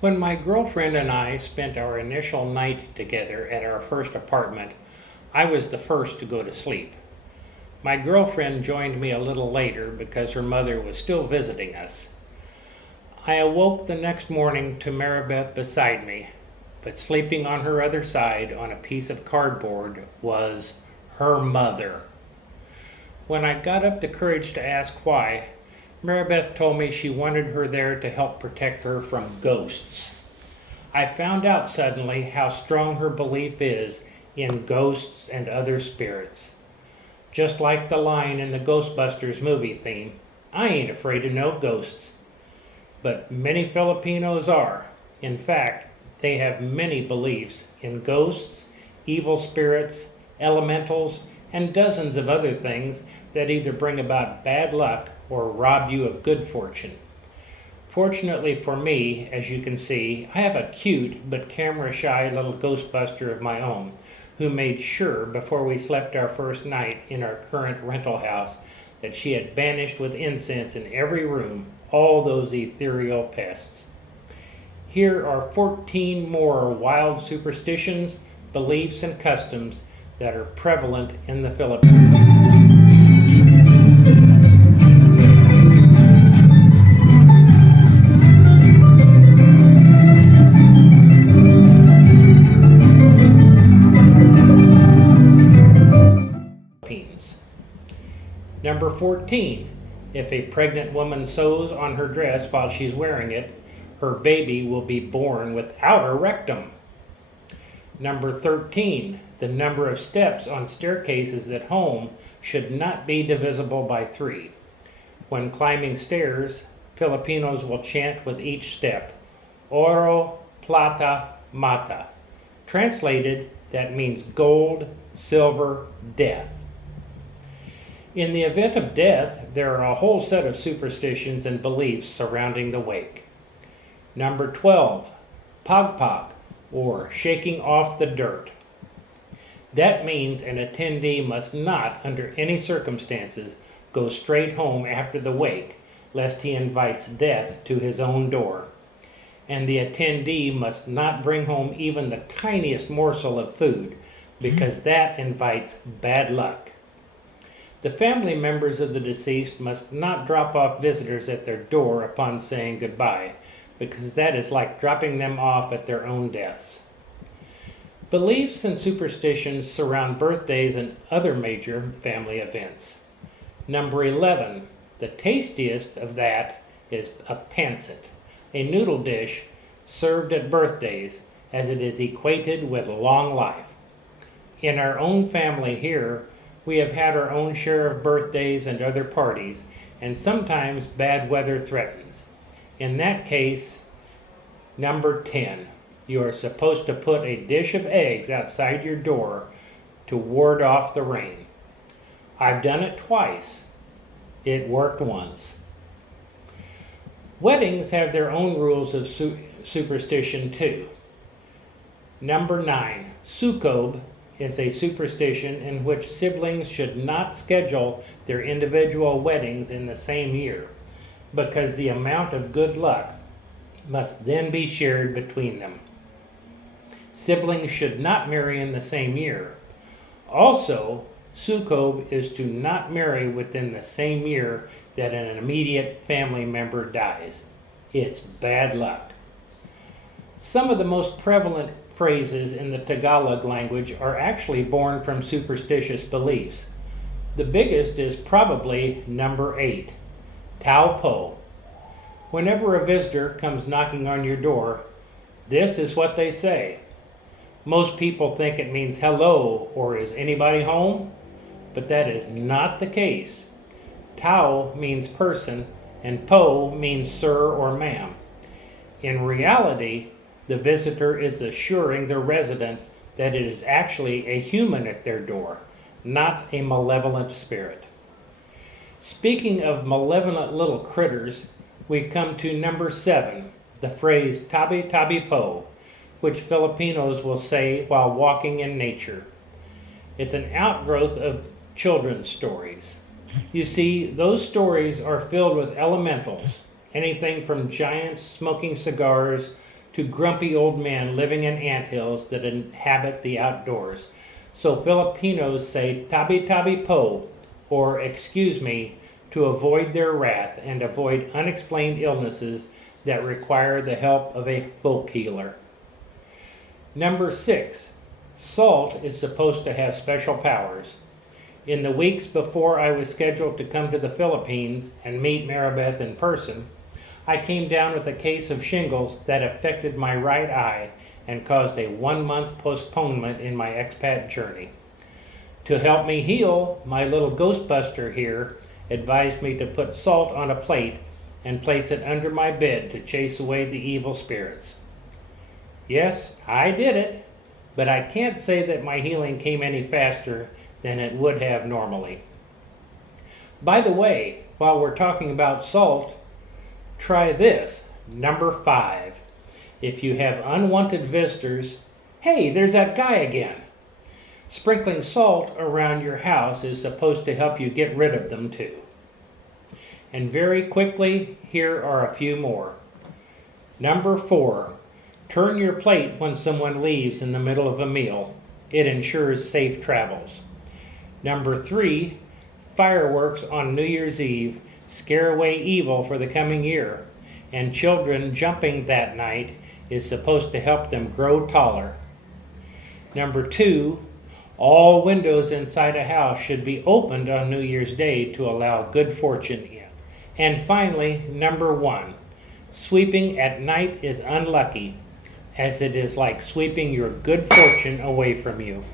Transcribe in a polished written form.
When my girlfriend and I spent our initial night together at our first apartment, I was the first to go to sleep. My girlfriend joined me a little later because her mother was still visiting us. I awoke the next morning to Maribeth beside me, but sleeping on her other side on a piece of cardboard was her mother. When I got up the courage to ask why, Maribeth told me she wanted her there to help protect her from ghosts. I found out suddenly how strong her belief is in ghosts and other spirits. Just like the line in the Ghostbusters movie theme, I ain't afraid of no ghosts. But many Filipinos are. In fact, they have many beliefs in ghosts, evil spirits, elementals, and dozens of other things that either bring about bad luck or rob you of good fortune. Fortunately for me, as you can see, I have a cute but camera-shy little Ghostbuster of my own who made sure before we slept our first night in our current rental house that she had banished with incense in every room all those ethereal pests. Here are 14 more wild superstitions, beliefs, and customs that are prevalent in the Philippines. Number 14. If a pregnant woman sews on her dress while she's wearing it, her baby will be born without a rectum. Number 13. The number of steps on staircases at home should not be divisible by 3. When climbing stairs, Filipinos will chant with each step, Oro, Plata, Mata. Translated, that means gold, silver, death. In the event of death, there are a whole set of superstitions and beliefs surrounding the wake. Number 12, Pagpag, or shaking off the dirt. That means an attendee must not, under any circumstances, go straight home after the wake, lest he invites death to his own door. And the attendee must not bring home even the tiniest morsel of food, because that invites bad luck. The family members of the deceased must not drop off visitors at their door upon saying goodbye, because that is like dropping them off at their own deaths. Beliefs and superstitions surround birthdays and other major family events. Number 11, the tastiest of that is a pancit, a noodle dish served at birthdays, as it is equated with long life. In our own family here, we have had our own share of birthdays and other parties, and sometimes bad weather threatens. In that case, number 10, you are supposed to put a dish of eggs outside your door to ward off the rain. I've done it twice. It worked once. Weddings have their own rules of superstition too. Number 9, Sukob is a superstition in which siblings should not schedule their individual weddings in the same year, because the amount of good luck must then be shared between them. Siblings should not marry in the same year. Also, Sukob is to not marry within the same year that an immediate family member dies. It's bad luck. Some of the most prevalent phrases in the Tagalog language are actually born from superstitious beliefs. The biggest is probably number 8, Tao Po. Whenever a visitor comes knocking on your door, this is what they say. Most people think it means hello or is anybody home? But that is not the case. Tao means person and Po means sir or ma'am. In reality, the visitor is assuring the resident that it is actually a human at their door, not a malevolent spirit. Speaking of malevolent little critters, we come to number 7, the phrase tabi tabi po, which Filipinos will say while walking in nature. It's an outgrowth of children's stories. You see, those stories are filled with elementals, anything from giants smoking cigars to grumpy old men living in anthills that inhabit the outdoors. So Filipinos say tabi tabi po, or excuse me, to avoid their wrath and avoid unexplained illnesses that require the help of a folk healer. Number 6, salt is supposed to have special powers. In the weeks before I was scheduled to come to the Philippines and meet Maribeth in person, I came down with a case of shingles that affected my right eye and caused a 1-month postponement in my expat journey. To help me heal, my little Ghostbuster here advised me to put salt on a plate and place it under my bed to chase away the evil spirits. Yes, I did it, but I can't say that my healing came any faster than it would have normally. By the way, while we're talking about salt, try this, number 5. If you have unwanted visitors, hey, there's that guy again. Sprinkling salt around your house is supposed to help you get rid of them too. And very quickly, here are a few more. Number 4, turn your plate when someone leaves in the middle of a meal. It ensures safe travels. Number 3, fireworks on New Year's Eve scare away evil for the coming year, and children jumping that night is supposed to help them grow taller. Number 2, all windows inside a house should be opened on New Year's Day to allow good fortune in. And finally, number 1, sweeping at night is unlucky, as it is like sweeping your good fortune away from you.